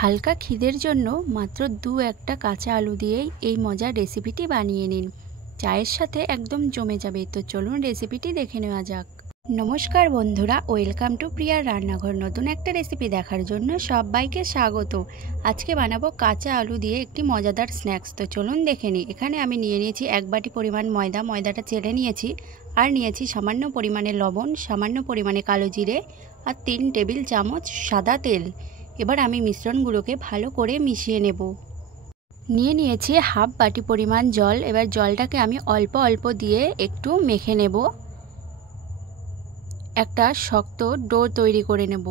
হালকা খিদের জন্য মাত্র একটা কাঁচা আলু দিয়েই এই মজার রেসিপিটি বানিয়ে নিন। চায়ের সাথে একদম জমে যাবে। তো চলুন রেসিপিটি দেখে নেওয়া যাক। নমস্কার বন্ধুরা, ওয়েলকাম টু প্রিয়ার রান্নাঘর। নতুন একটা রেসিপি দেখার জন্য সবাইকে স্বাগত। আজকে বানাবো কাঁচা আলু দিয়ে একটি মজাদার স্ন্যাক্স। তো চলুন দেখে নিই। এখানে আমি নিয়ে নিয়েছি 1 বাটি পরিমাণ ময়দাটা চেলে নিয়েছি। আর নিয়েছি সামান্য পরিমাণে লবণ, সামান্য পরিমাণে কালো জিরে আর 3 টেবিল চামচ সাদা তেল। এবার আমি মিশ্রণগুলোকে ভালো করে মিশিয়ে নেব। নিয়ে নিয়েছি হাফ বাটি পরিমাণ জল। এবার জলটাকে আমি অল্প অল্প দিয়ে একটু মেখে নেব। একটা শক্ত ডো তৈরি করে নেব।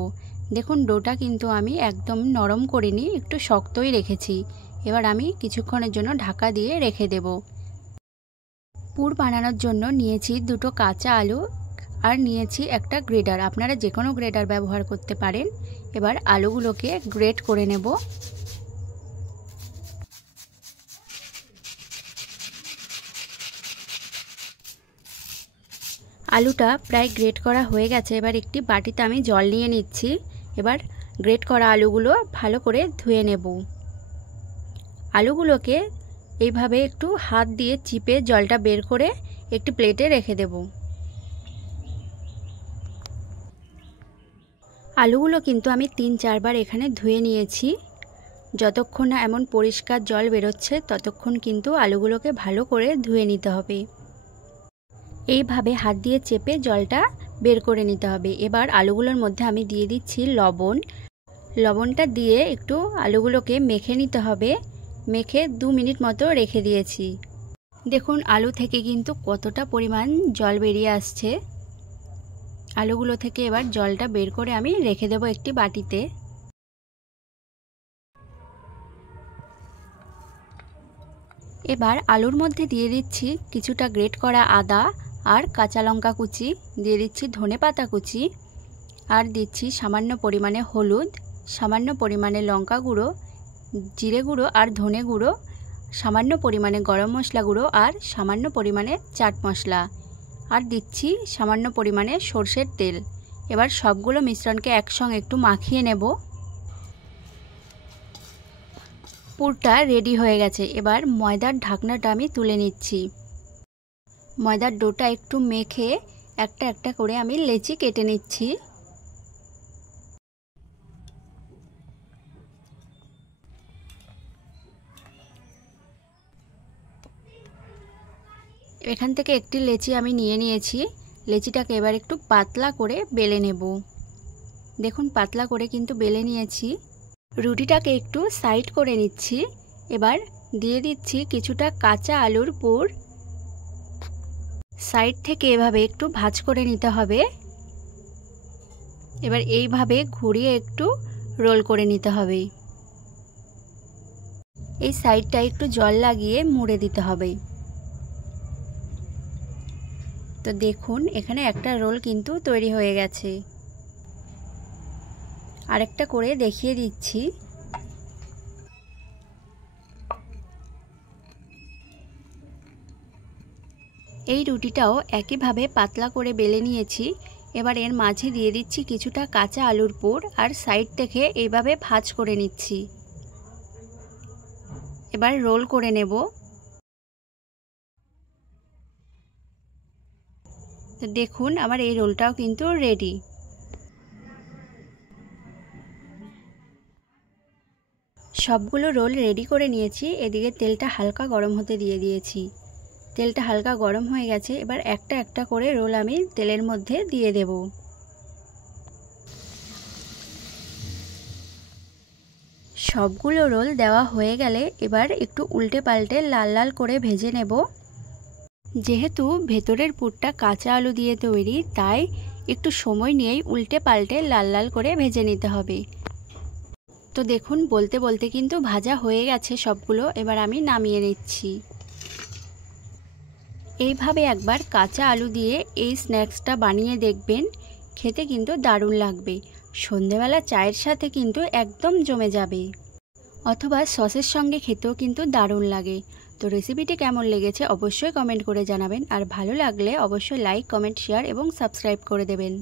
দেখুন ডোটা কিন্তু আমি একদম নরম করিনি, একটু শক্তই রেখেছি। এবার আমি কিছুক্ষণের জন্য ঢাকা দিয়ে রেখে দেব। পুর বানানোর জন্য নিয়েছি 2টো কাঁচা আলু আর নিয়েছি একটা গ্রেটার। আপনারা যে কোনো গ্রেটার ব্যবহার করতে পারেন। এবার আলুগুলোকে গ্রেট করে নেব। আলুটা প্রায় গ্রেট করা হয়ে গেছে। এবার একটি বাটিতে আমি জল নিয়ে নিচ্ছি। এবার গ্রেট করা আলুগুলো ভালো করে ধুয়ে নেব। আলুগুলোকে এইভাবে একটু হাত দিয়ে চিপে জলটা বের করে একটি প্লেটে রেখে দেব। আলুগুলো কিন্তু আমি 3-4 বার এখানে ধুয়ে নিয়েছি। যতক্ষণ না এমন পরিষ্কার জল বেরোচ্ছে ততক্ষণ কিন্তু আলুগুলোকে ভালো করে ধুয়ে নিতে হবে। এইভাবে হাত দিয়ে চেপে জলটা বের করে নিতে হবে। এবার আলুগুলোর মধ্যে আমি দিয়ে দিচ্ছি লবণ। লবণটা দিয়ে একটু আলুগুলোকে মেখে নিতে হবে। মেখে 2 মিনিট মতো রেখে দিয়েছি। দেখুন আলু থেকে কিন্তু কতটা পরিমাণ জল বেরিয়ে আসছে। আলুগুলো থেকে এবার জলটা বের করে আমি রেখে দেব একটি বাটিতে। এবার আলুর মধ্যে দিয়ে দিচ্ছি কিছুটা গ্রেট করা আদা আর কাঁচা লঙ্কা কুচি, দিয়ে দিচ্ছি ধনেপাতা কুচি, আর দিচ্ছি সামান্য পরিমাণে হলুদ, সামান্য পরিমাণে লঙ্কা গুঁড়ো, জিরে গুঁড়ো আর ধনে গুঁড়ো, সামান্য পরিমাণে গরম মশলা গুঁড়ো আর সামান্য পরিমাণে চাট মশলা, আর দিচ্ছি সামান্য পরিমাণে সরষের তেল। এবার সবগুলো মিশ্রণকে একসঙ্গে একটু মাখিয়ে নেব। পুরটা রেডি হয়ে গেছে। এবার ময়দার ঢাকনাটা আমি তুলে নিচ্ছি। ময়দার ডোটা একটু মেখে একটা একটা করে আমি লেচি কেটে নিচ্ছি। এখান থেকে একটি লেচি আমি নিয়ে নিয়েছি। লেচিটাকে এবার একটু পাতলা করে বেলে নেব। দেখুন পাতলা করে কিন্তু বেলে নিয়েছি। রুটিটাকে একটু সাইড করে নিচ্ছি। এবার দিয়ে দিচ্ছি কিছুটা কাঁচা আলুর পুর। সাইড থেকে এভাবে একটু ভাঁজ করে নিতে হবে। এবার এইভাবে ঘুরিয়ে একটু রোল করে নিতে হবে। এই সাইডটা একটু জল লাগিয়ে মুড়ে দিতে হবে। তো দেখুন এখানে একটা রোল কিন্তু তৈরি হয়ে গেছে। আরেকটা করে দেখিয়ে দিচ্ছি। এই রুটিটাও একইভাবে পাতলা করে বেলে নিয়েছি। এবার এর মাঝে দিয়ে দিচ্ছি কিছুটা কাঁচা আলুর পুর আর সাইড থেকে এইভাবে ভাঁজ করে নিচ্ছি। এবার রোল করে নেব। তো দেখুন আমার এই রোলটাও কিন্তু রেডি। সবগুলো রোল রেডি করে নিয়েছি। এদিকে তেলটা হালকা গরম হতে দিয়ে দিয়েছি। তেলটা হালকা গরম হয়ে গেছে। এবার একটা একটা করে রোল আমি তেলের মধ্যে দিয়ে দেব। সবগুলো রোল দেওয়া হয়ে গেলে এবার একটু উল্টে পাল্টে লাল লাল করে ভেজে নেব। যেহেতু ভেতরের পুরটা কাঁচা আলু দিয়ে তৈরি, তাই একটু সময় নিয়েই উল্টে পাল্টে লাল লাল করে ভেজে নিতে হবে। তো দেখুন বলতে বলতে কিন্তু ভাজা হয়ে গেছে সবগুলো। এবার আমি নামিয়ে নিচ্ছি। এইভাবে একবার কাঁচা আলু দিয়ে এই স্ন্যাক্সটা বানিয়ে দেখবেন। খেতে কিন্তু দারুণ লাগবে। সন্ধেবেলা চায়ের সাথে কিন্তু একদম জমে যাবে, অথবা সসের সঙ্গে খেতেও কিন্তু দারুণ লাগে। তো রেসিপিটি কেমন লেগেছে অবশ্যই কমেন্ট করে জানাবেন। আর ভালো লাগলে অবশ্যই লাইক, কমেন্ট, শেয়ার এবং সাবস্ক্রাইব করে দেবেন।